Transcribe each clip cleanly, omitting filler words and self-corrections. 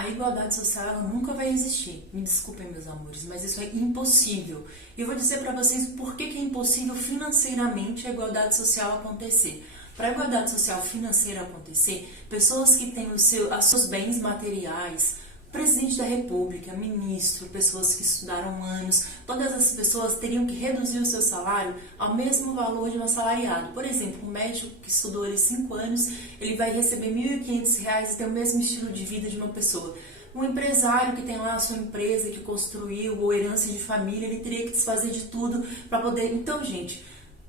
A igualdade social ela nunca vai existir. Me desculpem, meus amores, mas isso é impossível. E eu vou dizer para vocês por que é impossível financeiramente a igualdade social acontecer. Para a igualdade social financeira acontecer, pessoas que têm os seus bens materiais, presidente da República, ministro, pessoas que estudaram anos, todas as pessoas teriam que reduzir o seu salário ao mesmo valor de um assalariado. Por exemplo, um médico que estudou ali 5 anos, ele vai receber R$ 1.500 e ter o mesmo estilo de vida de uma pessoa. Um empresário que tem lá a sua empresa, que construiu, ou herança de família, ele teria que desfazer de tudo para poder... Então, gente,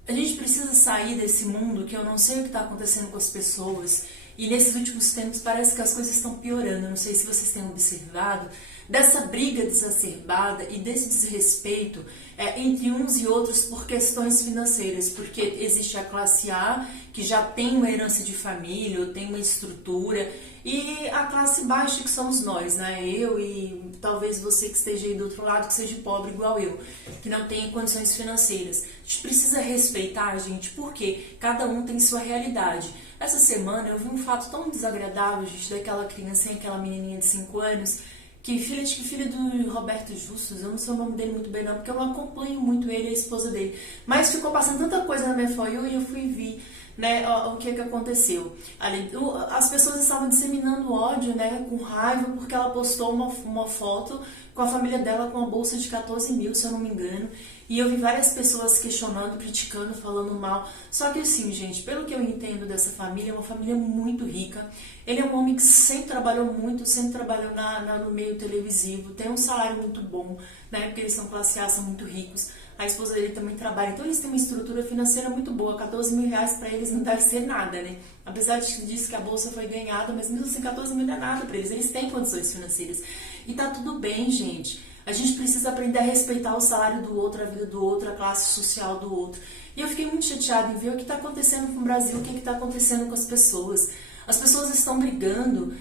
a gente precisa sair desse mundo que eu não sei o que está acontecendo com as pessoas. E nesses últimos tempos parece que as coisas estão piorando. Eu não sei se vocês têm observado dessa briga exacerbada e desse desrespeito entre uns e outros por questões financeiras. Porque existe a classe A, que já tem uma herança de família, ou tem uma estrutura, e a classe baixa, que somos nós, né? Eu e talvez você que esteja aí do outro lado, que seja pobre igual eu, que não tem condições financeiras. A gente precisa respeitar, gente, porque cada um tem sua realidade. Essa semana eu vi um fato tão desagradável, gente, daquela criancinha, aquela menininha de 5 anos, que filha do Roberto Justus, eu não sei o nome dele muito bem não, porque eu não acompanho muito ele e a esposa dele, mas ficou passando tanta coisa na minha For You e eu fui ver, né, o que aconteceu. As pessoas estavam disseminando ódio, né, com raiva, porque ela postou uma foto com a família dela com uma bolsa de 14 mil, se eu não me engano, e eu vi várias pessoas questionando, criticando, falando mal. Só que assim, gente, pelo que eu entendo dessa família, é uma família muito rica. Ele é um homem que sempre trabalhou muito, sempre trabalhou no meio televisivo, tem um salário muito bom, né, porque eles são classe A, são muito ricos. A esposa dele também trabalha, então eles têm uma estrutura financeira muito boa. 14 mil reais para eles não deve ser nada, né? Apesar de que diz que a bolsa foi ganhada, mas mesmo assim 14 mil não é nada para eles têm condições financeiras. E tá tudo bem, gente. A gente precisa aprender a respeitar o salário do outro, a vida do outro, a classe social do outro. E eu fiquei muito chateada em ver o que está acontecendo com o Brasil, o que está acontecendo com as pessoas. As pessoas estão brigando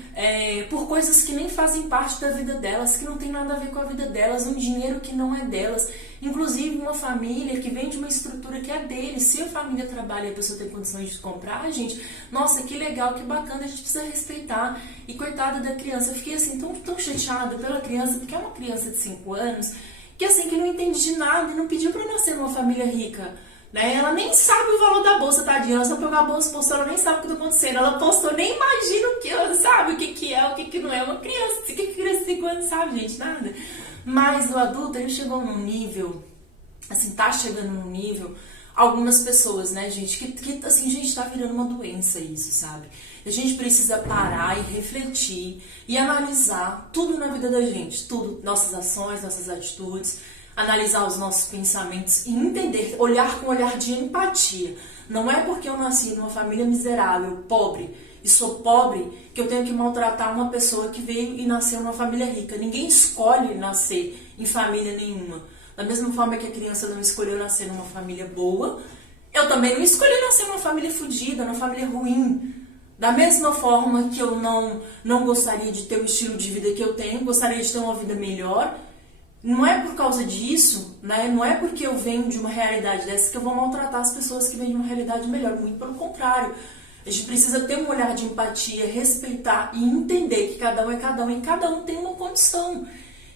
por coisas que nem fazem parte da vida delas, que não tem nada a ver com a vida delas, um dinheiro que não é delas. Inclusive uma família que vem de uma estrutura que é deles. Se a família trabalha e a pessoa tem condições de comprar, gente, nossa, que legal, que bacana, a gente precisa respeitar. E coitada da criança, eu fiquei assim tão chateada pela criança, porque é uma criança de 5 anos, que assim, que não entende de nada e não pediu para nascer numa família rica. Né? Ela nem sabe o valor da bolsa, tadinha. Ela só pegou a bolsa, postou, ela nem sabe o que está acontecendo. Ela postou, nem imagina o que ela sabe, o que é, o que não é. Uma criança, o que criança de 5 anos sabe, gente? Nada. Mas o adulto, ele chegou num nível, assim, tá chegando num nível, algumas pessoas, né, gente, que assim, gente, tá virando uma doença isso, sabe? A gente precisa parar e refletir e analisar tudo na vida da gente, tudo, nossas ações, nossas atitudes, analisar os nossos pensamentos e entender, olhar com um olhar de empatia. Não é porque eu nasci numa família miserável, pobre, e sou pobre, que eu tenho que maltratar uma pessoa que veio e nasceu numa família rica. Ninguém escolhe nascer em família nenhuma. Da mesma forma que a criança não escolheu nascer numa família boa, eu também não escolhi nascer numa família fodida, numa família ruim. Da mesma forma que eu não gostaria de ter o estilo de vida que eu tenho, gostaria de ter uma vida melhor. Não é por causa disso, né? Não é porque eu venho de uma realidade dessa que eu vou maltratar as pessoas que vêm de uma realidade melhor. Muito pelo contrário. A gente precisa ter um olhar de empatia, respeitar e entender que cada um é cada um e cada um tem uma condição.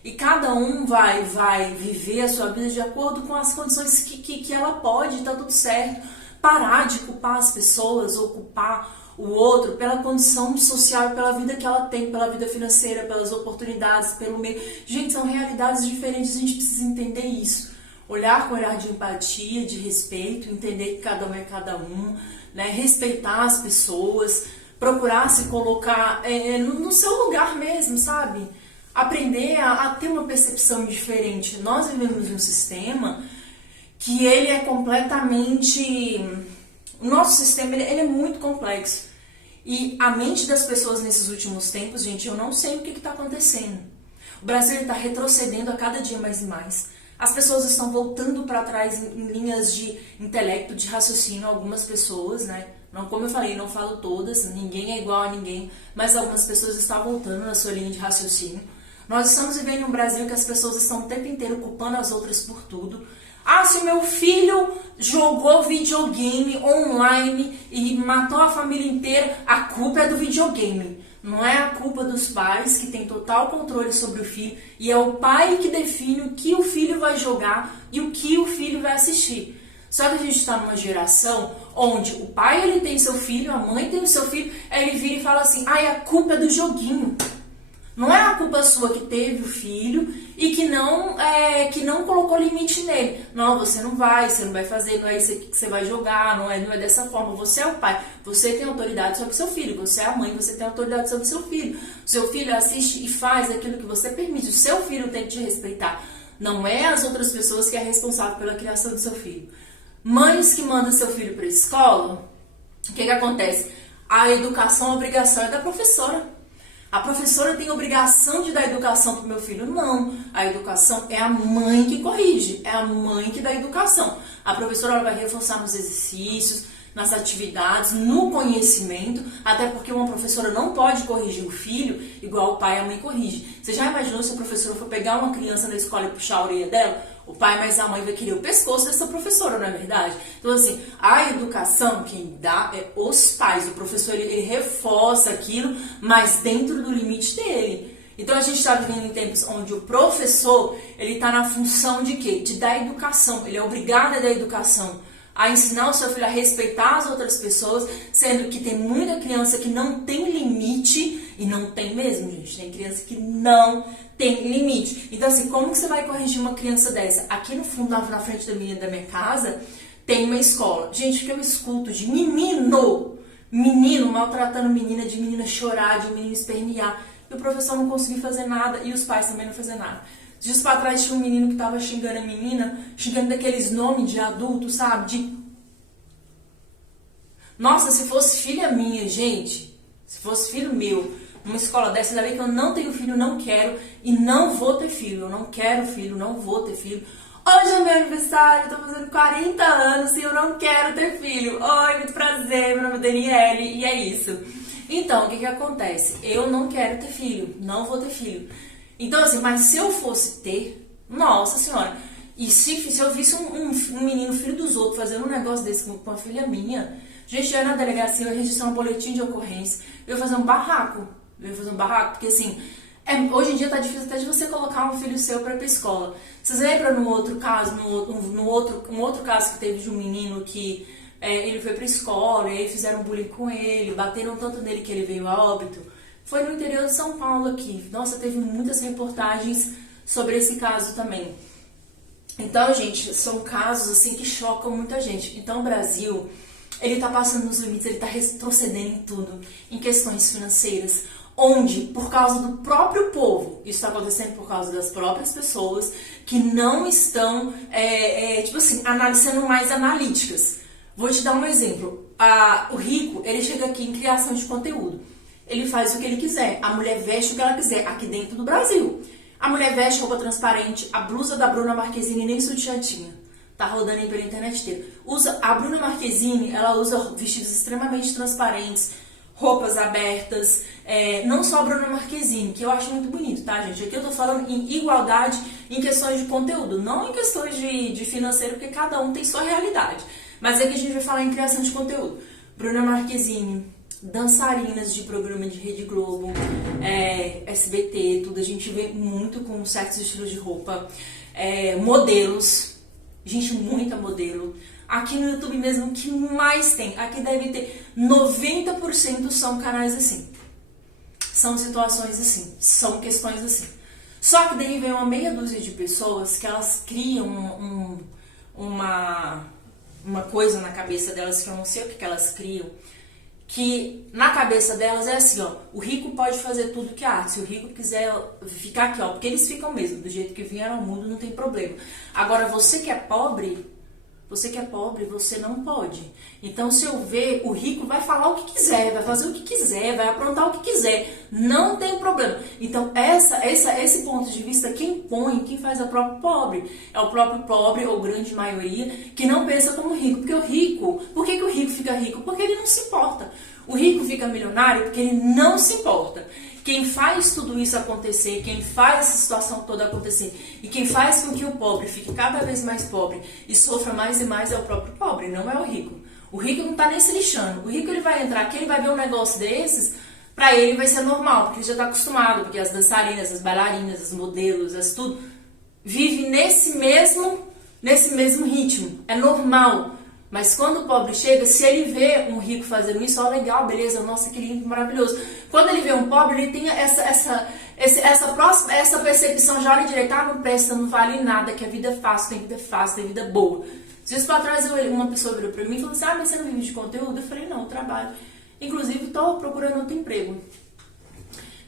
E cada um vai viver a sua vida de acordo com as condições que ela pode, tá tudo certo. Parar de culpar as pessoas ou culpar o outro pela condição social, pela vida que ela tem, pela vida financeira, pelas oportunidades, pelo meio. Gente, são realidades diferentes, a gente precisa entender isso. Olhar com olhar de empatia, de respeito, entender que cada um é cada um, né? Respeitar as pessoas, procurar se colocar no seu lugar mesmo, sabe? Aprender a ter uma percepção diferente. Nós vivemos em um sistema que ele é completamente... O nosso sistema ele é muito complexo. E a mente das pessoas nesses últimos tempos, gente, eu não sei o que está acontecendo. O Brasil está retrocedendo a cada dia mais e mais. As pessoas estão voltando para trás em linhas de intelecto, de raciocínio, algumas pessoas, né? Não, como eu falei, não falo todas, ninguém é igual a ninguém, mas algumas pessoas estão voltando na sua linha de raciocínio. Nós estamos vivendo em um Brasil que as pessoas estão o tempo inteiro culpando as outras por tudo. Ah, se o meu filho jogou videogame online e matou a família inteira, a culpa é do videogame. Não é a culpa dos pais, que tem total controle sobre o filho, e é o pai que define o que o filho vai jogar e o que o filho vai assistir. Só que a gente está numa geração onde o pai ele tem seu filho, a mãe tem o seu filho, aí ele vira e fala assim, ai, a culpa é do joguinho. Não é a culpa sua que teve o filho e que não colocou limite nele. Não, você não vai fazer, não é isso que você vai jogar, não é dessa forma. Você é o pai, você tem autoridade sobre seu filho, você é a mãe, você tem autoridade sobre seu filho. Seu filho assiste e faz aquilo que você permite, o seu filho tem que te respeitar. Não é as outras pessoas que é responsável pela criação do seu filho. Mães que mandam seu filho para a escola, o que acontece? A educação, a obrigação é da professora. A professora tem obrigação de dar educação para o meu filho? Não. A educação é a mãe que corrige, é a mãe que dá educação. A professora ela vai reforçar nos exercícios, nas atividades, no conhecimento, até porque uma professora não pode corrigir o filho igual o pai e a mãe corrigem. Você já imaginou se a professora for pegar uma criança na escola e puxar a orelha dela? O pai mais a mãe vai querer o pescoço dessa professora, não é verdade? Então, assim, a educação quem dá é os pais. O professor, ele reforça aquilo, mas dentro do limite dele. Então, a gente está vivendo em tempos onde o professor, ele está na função de quê? De dar educação. Ele é obrigado a dar educação, a ensinar o seu filho a respeitar as outras pessoas, sendo que tem muita criança que não tem limite, e não tem mesmo, gente. Tem criança que não tem limite. Então, assim, como que você vai corrigir uma criança dessa? Aqui no fundo, na frente da minha casa, tem uma escola. Gente, o que eu escuto de menino maltratando menina, de menina chorar, de menino espernear, e o professor não conseguiu fazer nada, e os pais também não fazer nada. Dias pra trás tinha um menino que tava xingando a menina, xingando daqueles nomes de adulto, sabe? Nossa, se fosse filha minha, gente, se fosse filho meu, numa escola dessa, ainda bem que eu não tenho filho, não quero e não vou ter filho. Eu não quero filho, não vou ter filho. Hoje é meu aniversário, eu tô fazendo 40 anos e eu não quero ter filho. Oi, muito prazer, meu nome é Daniele e é isso. Então, o que acontece? Eu não quero ter filho, não vou ter filho. Então, assim, mas se eu fosse ter, nossa senhora, e se eu visse um menino, filho dos outros, fazendo um negócio desse com uma filha minha, gente, já na delegacia, eu ia registrar um boletim de ocorrência, eu ia fazer um barraco, porque assim, hoje em dia tá difícil até de você colocar um filho seu pra ir pra escola. Vocês lembram no outro caso, um outro caso que teve de um menino que ele foi pra escola, e aí fizeram bullying com ele, bateram tanto nele que ele veio a óbito? Foi no interior de São Paulo aqui. Nossa, teve muitas reportagens sobre esse caso também. Então, gente, são casos assim que chocam muita gente. Então, o Brasil, ele tá passando nos limites, ele tá retrocedendo em tudo, em questões financeiras, onde, por causa do próprio povo, isso está acontecendo por causa das próprias pessoas que não estão, sendo mais analíticas. Vou te dar um exemplo. O rico, ele chega aqui em criação de conteúdo. Ele faz o que ele quiser. A mulher veste o que ela quiser, aqui dentro do Brasil. A mulher veste roupa transparente, a blusa da Bruna Marquezine nem sutiã tinha. Tá rodando aí pela internet inteira. A Bruna Marquezine, ela usa vestidos extremamente transparentes, roupas abertas, não só a Bruna Marquezine, que eu acho muito bonito, tá, gente? Aqui eu tô falando em igualdade em questões de conteúdo, não em questões de financeiro, porque cada um tem sua realidade. Mas aqui a gente vai falar em criação de conteúdo. Bruna Marquezine, dançarinas de programa de Rede Globo, SBT, tudo, a gente vê muito com certos estilos de roupa, modelos, gente, muita modelo. Aqui no YouTube mesmo, o que mais tem? Aqui deve ter 90% são canais assim, são situações assim, são questões assim. Só que daí vem uma meia dúzia de pessoas que elas criam uma coisa na cabeça delas, que eu não sei o que elas criam, que na cabeça delas é assim, ó, o rico pode fazer tudo que é arte, se o rico quiser ficar aqui, ó, porque eles ficam mesmo, do jeito que vieram ao mundo, não tem problema. Agora, você que é pobre, você não pode. Então, se eu ver, o rico vai falar o que quiser, vai fazer o que quiser, vai aprontar o que quiser, não tem problema. Então, esse ponto de vista, quem faz é o próprio pobre. É o próprio pobre, ou grande maioria, que não pensa como rico. Porque por que o rico fica rico? Porque ele não se importa. O rico fica milionário porque ele não se importa. Quem faz tudo isso acontecer, quem faz essa situação toda acontecer e quem faz com que o pobre fique cada vez mais pobre e sofra mais e mais é o próprio pobre, não é o rico. O rico não tá nem se lixando. O rico, ele vai entrar aqui, ele vai ver um negócio desses, pra ele vai ser normal, porque ele já tá acostumado, porque as dançarinas, as bailarinas, os modelos, as tudo, vivem nesse mesmo ritmo, é normal. Mas quando o pobre chega, se ele vê um rico fazendo isso, ó, legal, beleza, nossa, que lindo, maravilhoso. Quando ele vê um pobre, ele tem essa percepção já olha direito, não presta, não vale nada, que a vida é fácil, tem vida boa. Dias pra trás, uma pessoa virou pra mim e falou assim, mas você não vive de conteúdo? Eu falei, não, eu trabalho. Inclusive, tô procurando outro emprego.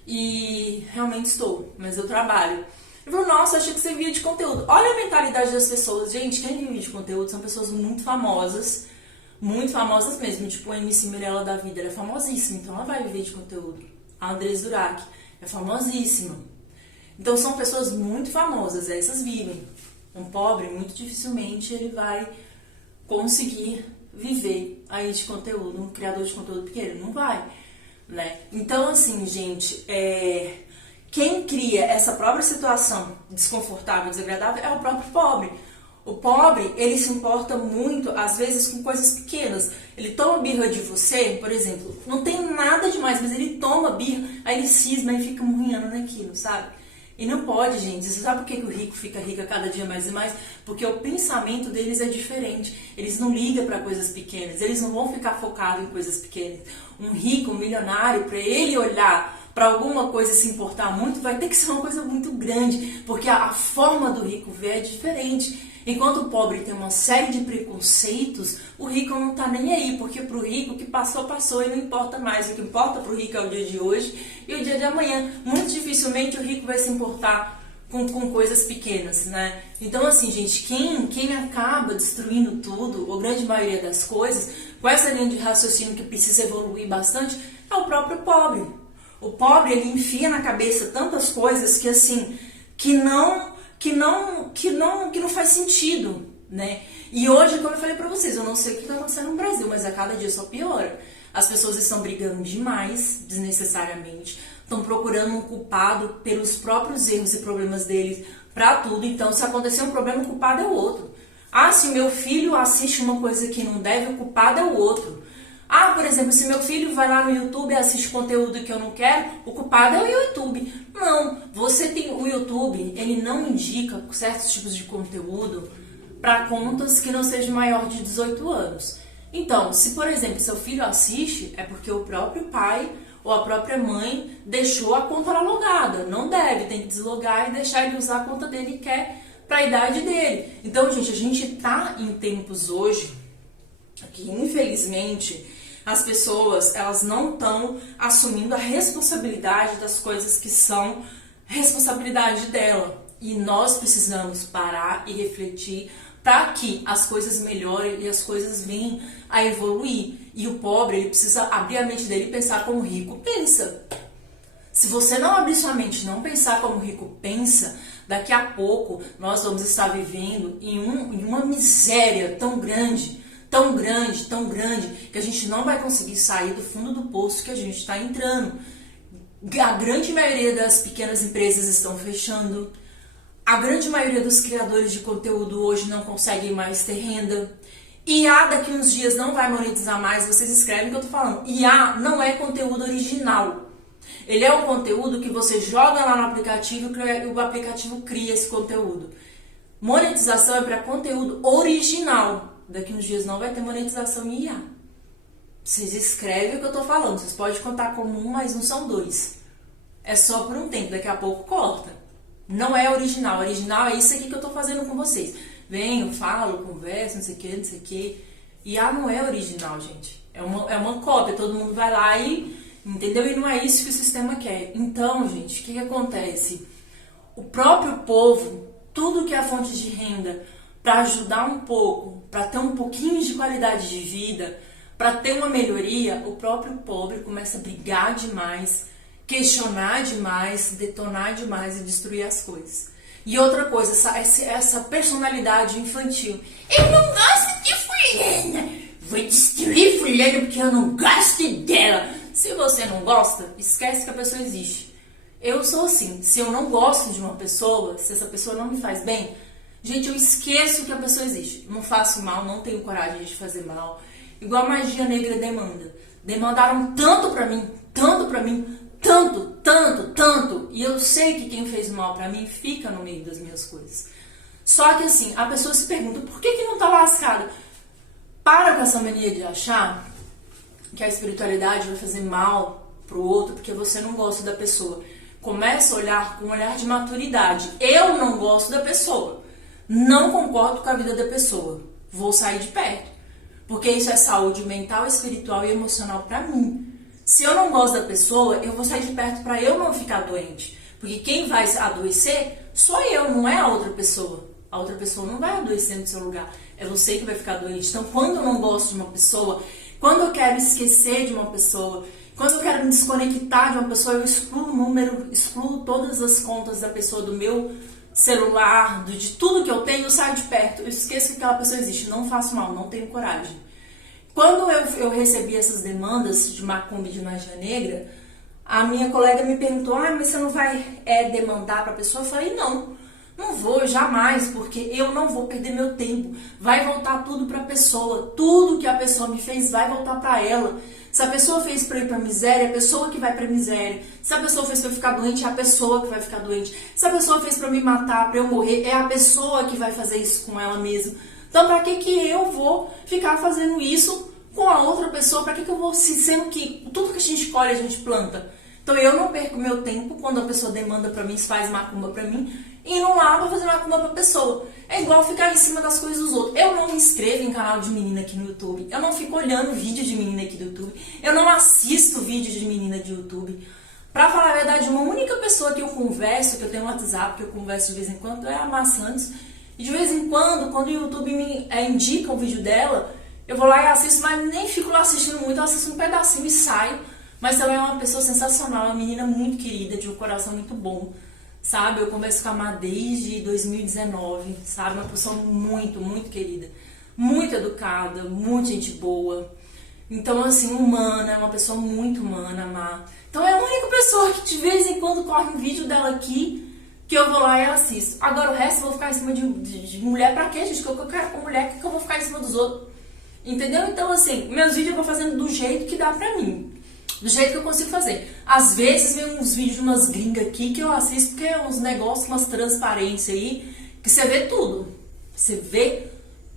E realmente estou, mas eu trabalho. Eu falei, nossa, achei que você vivia de conteúdo. Olha a mentalidade das pessoas. Gente, quem vive de conteúdo são pessoas muito famosas mesmo. Tipo a MC Mirella da vida, ela é famosíssima, então ela vai viver de conteúdo. A Andressa Durac é famosíssima. Então são pessoas muito famosas, essas vivem. Um pobre, muito dificilmente ele vai conseguir viver aí de conteúdo. Um criador de conteúdo pequeno, não vai, né? Então, assim, gente, quem cria essa própria situação desconfortável, desagradável, é o próprio pobre. O pobre, ele se importa muito, às vezes, com coisas pequenas. Ele toma birra de você, por exemplo, não tem nada demais, mas ele toma birra, aí ele cisma e fica murrinhando naquilo, sabe? E não pode, gente. Você sabe por que o rico fica rico a cada dia mais e mais? Porque o pensamento deles é diferente. Eles não ligam para coisas pequenas, eles não vão ficar focados em coisas pequenas. Um rico, um milionário, para ele olhar para alguma coisa se importar muito, vai ter que ser uma coisa muito grande, porque a forma do rico ver é diferente. Enquanto o pobre tem uma série de preconceitos, o rico não tá nem aí, porque pro rico o que passou, passou e não importa mais. O que importa pro rico é o dia de hoje e o dia de amanhã. Muito dificilmente o rico vai se importar com coisas pequenas, né? Então, assim, gente, quem acaba destruindo tudo, ou grande maioria das coisas, com essa linha de raciocínio que precisa evoluir bastante, é o próprio pobre. O pobre, ele enfia na cabeça tantas coisas que, assim, que não faz sentido, né? E hoje, como eu falei pra vocês, eu não sei o que tá acontecendo no Brasil, mas a cada dia só piora. As pessoas estão brigando demais, desnecessariamente, estão procurando um culpado pelos próprios erros e problemas deles pra tudo. Então, se acontecer um problema, o culpado é o outro. Se meu filho assiste uma coisa que não deve, o culpado é o outro. Por exemplo, se meu filho vai lá no YouTube e assiste conteúdo que eu não quero, o culpado é o YouTube. Não, você tem o YouTube, ele não indica certos tipos de conteúdo para contas que não sejam maior de 18 anos. Então, se por exemplo, seu filho assiste, é porque o próprio pai ou a própria mãe deixou a conta lá logada. Não deve, tem que deslogar e deixar ele usar a conta dele que quer para a idade dele. Então, gente, a gente tá em tempos hoje que, infelizmente, as pessoas, elas não estão assumindo a responsabilidade das coisas que são responsabilidade dela. E nós precisamos parar e refletir para que as coisas melhorem e as coisas venham a evoluir. E o pobre, ele precisa abrir a mente dele e pensar como o rico pensa. Se você não abrir sua mente e não pensar como o rico pensa, daqui a pouco nós vamos estar vivendo em uma miséria tão grande, que a gente não vai conseguir sair do fundo do poço que a gente está entrando. A grande maioria das pequenas empresas estão fechando. A grande maioria dos criadores de conteúdo hoje não conseguem mais ter renda. IA daqui uns dias não vai monetizar mais, vocês escrevem o que eu tô falando. IA não é conteúdo original. Ele é um conteúdo que você joga lá no aplicativo e o aplicativo cria esse conteúdo. Monetização é para conteúdo original. Daqui uns dias não vai ter monetização em IA. Vocês escrevem o que eu tô falando. Vocês podem contar como 1 mais 1 são 2. É só por um tempo, daqui a pouco corta. Não é original. Original é isso aqui que eu tô fazendo com vocês. Venho, falo, converso, não sei o que. IA não é original, gente. É uma cópia. Todo mundo vai lá e... Entendeu? E não é isso que o sistema quer. Então, gente, o que acontece? O próprio povo, tudo que é fonte de renda, para ajudar um pouco, para ter um pouquinho de qualidade de vida, para ter uma melhoria, o próprio pobre começa a brigar demais, questionar demais, detonar demais e destruir as coisas. E outra coisa, essa personalidade infantil. Eu não gosto de fulana, vou destruir fulana porque eu não gosto dela. Se você não gosta, esquece que a pessoa existe. Eu sou assim, se eu não gosto de uma pessoa, se essa pessoa não me faz bem, gente, eu esqueço que a pessoa existe. Não faço mal, não tenho coragem de fazer mal. Igual a magia negra demanda. Demandaram tanto pra mim, tanto pra mim, tanto, tanto, tanto, e eu sei que quem fez mal pra mim fica no meio das minhas coisas. Só que assim, a pessoa se pergunta, por que não tá lascada? Para com essa mania de achar que a espiritualidade vai fazer mal pro outro porque você não gosta da pessoa. Começa a olhar com um olhar de maturidade. Eu não gosto da pessoa. Não concordo com a vida da pessoa. Vou sair de perto. Porque isso é saúde mental, espiritual e emocional pra mim. Se eu não gosto da pessoa, eu vou sair de perto pra eu não ficar doente. Porque quem vai adoecer sou eu, não é a outra pessoa. A outra pessoa não vai adoecer no seu lugar. É você que vai ficar doente. Então, quando eu não gosto de uma pessoa, quando eu quero esquecer de uma pessoa, quando eu quero me desconectar de uma pessoa, eu excluo o número, excluo todas as contas da pessoa do meu celular, de tudo que eu tenho, eu saio de perto. Eu esqueço que aquela pessoa existe. Não faço mal, não tenho coragem. Quando eu recebi essas demandas de macumba e de magia negra, a minha colega me perguntou, mas você não vai demandar para a pessoa? Eu falei, não vou, jamais, porque eu não vou perder meu tempo. Vai voltar tudo para a pessoa. Tudo que a pessoa me fez vai voltar para ela. Se a pessoa fez para ir para miséria, é a pessoa que vai para miséria. Se a pessoa fez para eu ficar doente, é a pessoa que vai ficar doente. Se a pessoa fez para me matar, para eu morrer, é a pessoa que vai fazer isso com ela mesma. Então, para que eu vou ficar fazendo isso com a outra pessoa? Para que eu vou, sendo que tudo que a gente colhe, a gente planta? Então, eu não perco meu tempo quando a pessoa demanda para mim, faz macumba para mim, e não lá pra fazer macumba pra pessoa. É igual ficar em cima das coisas dos outros. Eu não me inscrevo em canal de menina aqui no YouTube. Eu não fico olhando vídeo de menina aqui do YouTube. Eu não assisto vídeo de menina de YouTube. Pra falar a verdade, uma única pessoa que eu converso, que eu tenho um WhatsApp, que eu converso de vez em quando, é a Má Santos. E de vez em quando o YouTube me indica um vídeo dela, eu vou lá e assisto, mas nem fico lá assistindo muito, eu assisto um pedacinho e saio. Mas também é uma pessoa sensacional, uma menina muito querida, de um coração muito bom. Sabe, eu converso com a Má desde 2019, sabe, uma pessoa muito, muito querida, muito educada, muito gente boa. Então, assim, humana, é uma pessoa muito humana, a Má. Então, é a única pessoa que de vez em quando corre um vídeo dela aqui, que eu vou lá e assisto. Agora, o resto eu vou ficar em cima de mulher pra quê, gente? Que eu quero com mulher, que eu vou ficar em cima dos outros? Entendeu? Então, assim, meus vídeos eu vou fazendo do jeito que dá pra mim. Do jeito que eu consigo fazer. Às vezes vem uns vídeos de umas gringas aqui que eu assisto, porque é uns negócios, umas transparências aí, que você vê tudo. Você vê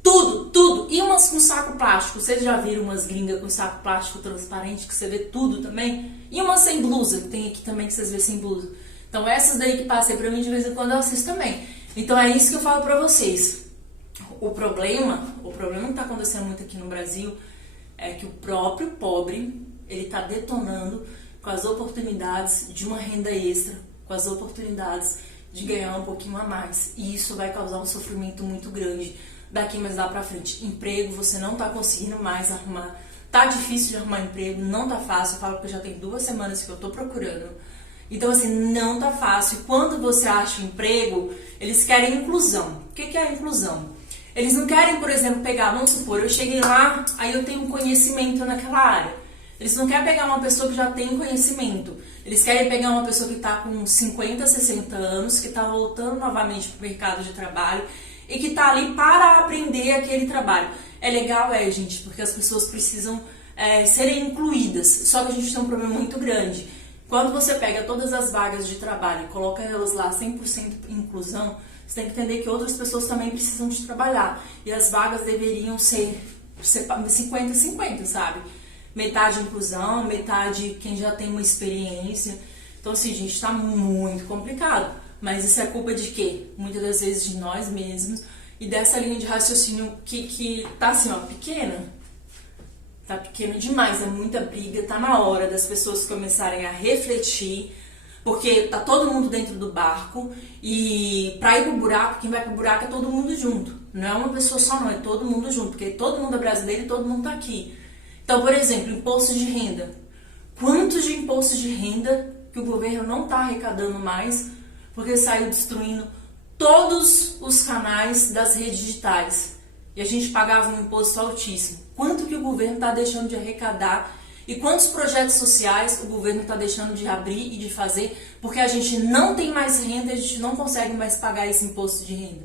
tudo, tudo. E umas com saco plástico. Vocês já viram umas gringas com saco plástico transparente, que você vê tudo também? E umas sem blusa, que tem aqui também que vocês vê sem blusa. Então essas daí que passei pra mim, de vez em quando eu assisto também. Então é isso que eu falo pra vocês. O problema que tá acontecendo muito aqui no Brasil é que o próprio pobre, ele está detonando com as oportunidades de uma renda extra, com as oportunidades de ganhar um pouquinho a mais. E isso vai causar um sofrimento muito grande daqui mais lá pra frente. Emprego, você não tá conseguindo mais arrumar. Tá difícil de arrumar emprego, não tá fácil. Eu falo que já tem 2 semanas que eu tô procurando. Então, assim, não tá fácil. Quando você acha um emprego, eles querem inclusão. O que é a inclusão? Eles não querem, por exemplo, pegar, vamos supor, eu cheguei lá, aí eu tenho um conhecimento naquela área. Eles não querem pegar uma pessoa que já tem conhecimento. Eles querem pegar uma pessoa que está com 50, 60 anos, que está voltando novamente para o mercado de trabalho e que está ali para aprender aquele trabalho. É legal, gente, porque as pessoas precisam serem incluídas. Só que a gente tem um problema muito grande. Quando você pega todas as vagas de trabalho e coloca elas lá 100% inclusão, você tem que entender que outras pessoas também precisam de trabalhar. E as vagas deveriam ser 50-50, sabe? Metade inclusão, metade quem já tem uma experiência. Então, assim, gente, tá muito complicado. Mas isso é culpa de quê? Muitas das vezes de nós mesmos e dessa linha de raciocínio que tá assim, ó, pequena. Tá pequena demais, é muita briga. Tá na hora das pessoas começarem a refletir, porque tá todo mundo dentro do barco e pra ir pro buraco, quem vai pro buraco é todo mundo junto. Não é uma pessoa só não, é todo mundo junto, porque todo mundo é brasileiro e todo mundo tá aqui. Então, por exemplo, imposto de renda. Quantos de imposto de renda que o governo não está arrecadando mais porque saiu destruindo todos os canais das redes digitais e a gente pagava um imposto altíssimo? Quanto que o governo está deixando de arrecadar e quantos projetos sociais o governo está deixando de abrir e de fazer porque a gente não tem mais renda e a gente não consegue mais pagar esse imposto de renda?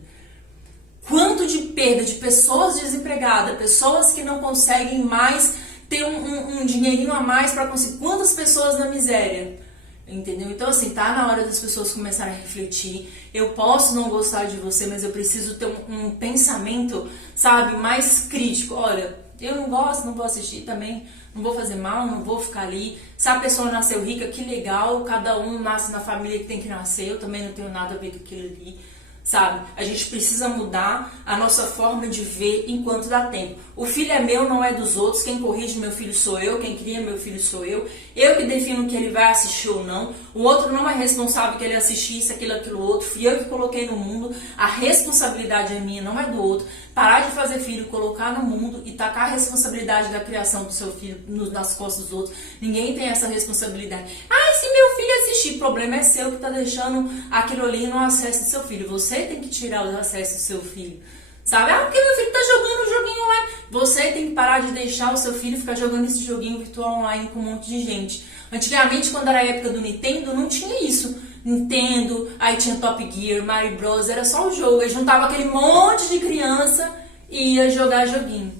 Quanto de perda de pessoas desempregadas, pessoas que não conseguem mais ter um dinheirinho a mais para conseguir. Quantas pessoas na miséria? Entendeu? Então, assim, tá na hora das pessoas começarem a refletir. Eu posso não gostar de você, mas eu preciso ter um pensamento, sabe, mais crítico. Olha, eu não gosto, não vou assistir também, não vou fazer mal, não vou ficar ali. Se a pessoa nasceu rica, que legal, cada um nasce na família que tem que nascer, eu também não tenho nada a ver com aquilo ali. Sabe? A gente precisa mudar a nossa forma de ver enquanto dá tempo. O filho é meu, não é dos outros. Quem corrige meu filho sou eu, quem cria meu filho sou eu. Eu que defino que ele vai assistir ou não. O outro não é responsável que ele assistisse aquilo outro. Fui eu que coloquei no mundo. A responsabilidade é minha, não é do outro. Parar de fazer filho, colocar no mundo e tacar a responsabilidade da criação do seu filho nas costas dos outros. Ninguém tem essa responsabilidade. Ah, se meu filho assistir, o problema é seu que tá deixando aquilo ali no acesso do seu filho. Você tem que tirar os acessos do seu filho. Sabe? Ah, porque meu filho tá jogando um joguinho online. Você tem que parar de deixar o seu filho ficar jogando esse joguinho virtual online com um monte de gente. Antigamente, quando era a época do Nintendo, não tinha isso. Nintendo, aí tinha Top Gear, Mario Bros, era só o jogo. Aí juntava aquele monte de criança e ia jogar joguinho.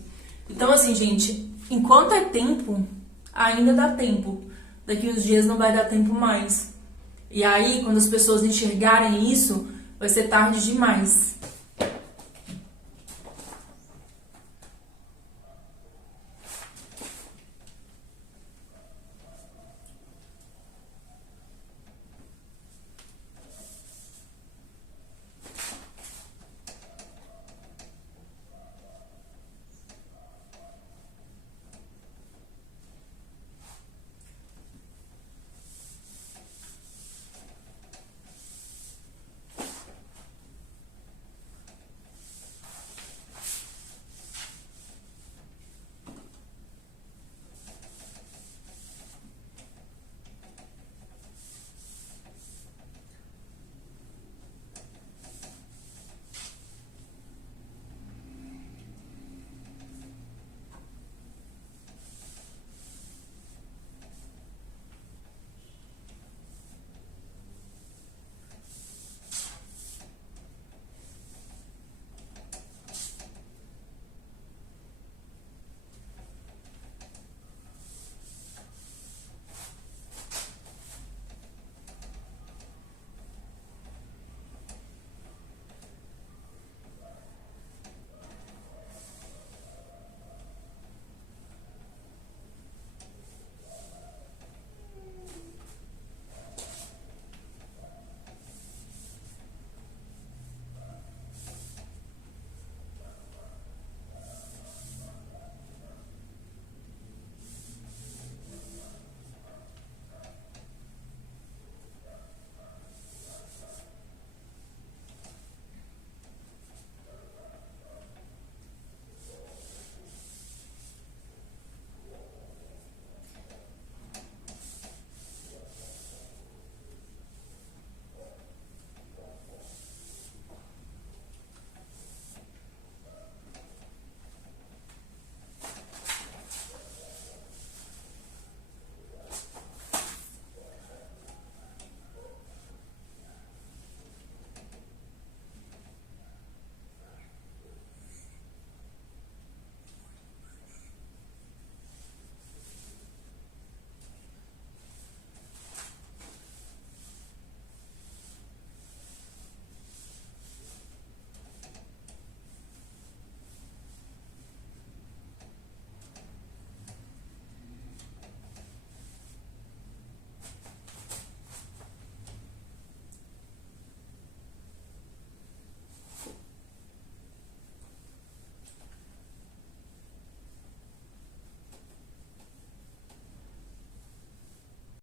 Então, assim, gente, enquanto é tempo, ainda dá tempo. Daqui uns dias não vai dar tempo mais. E aí, quando as pessoas enxergarem isso, vai ser tarde demais.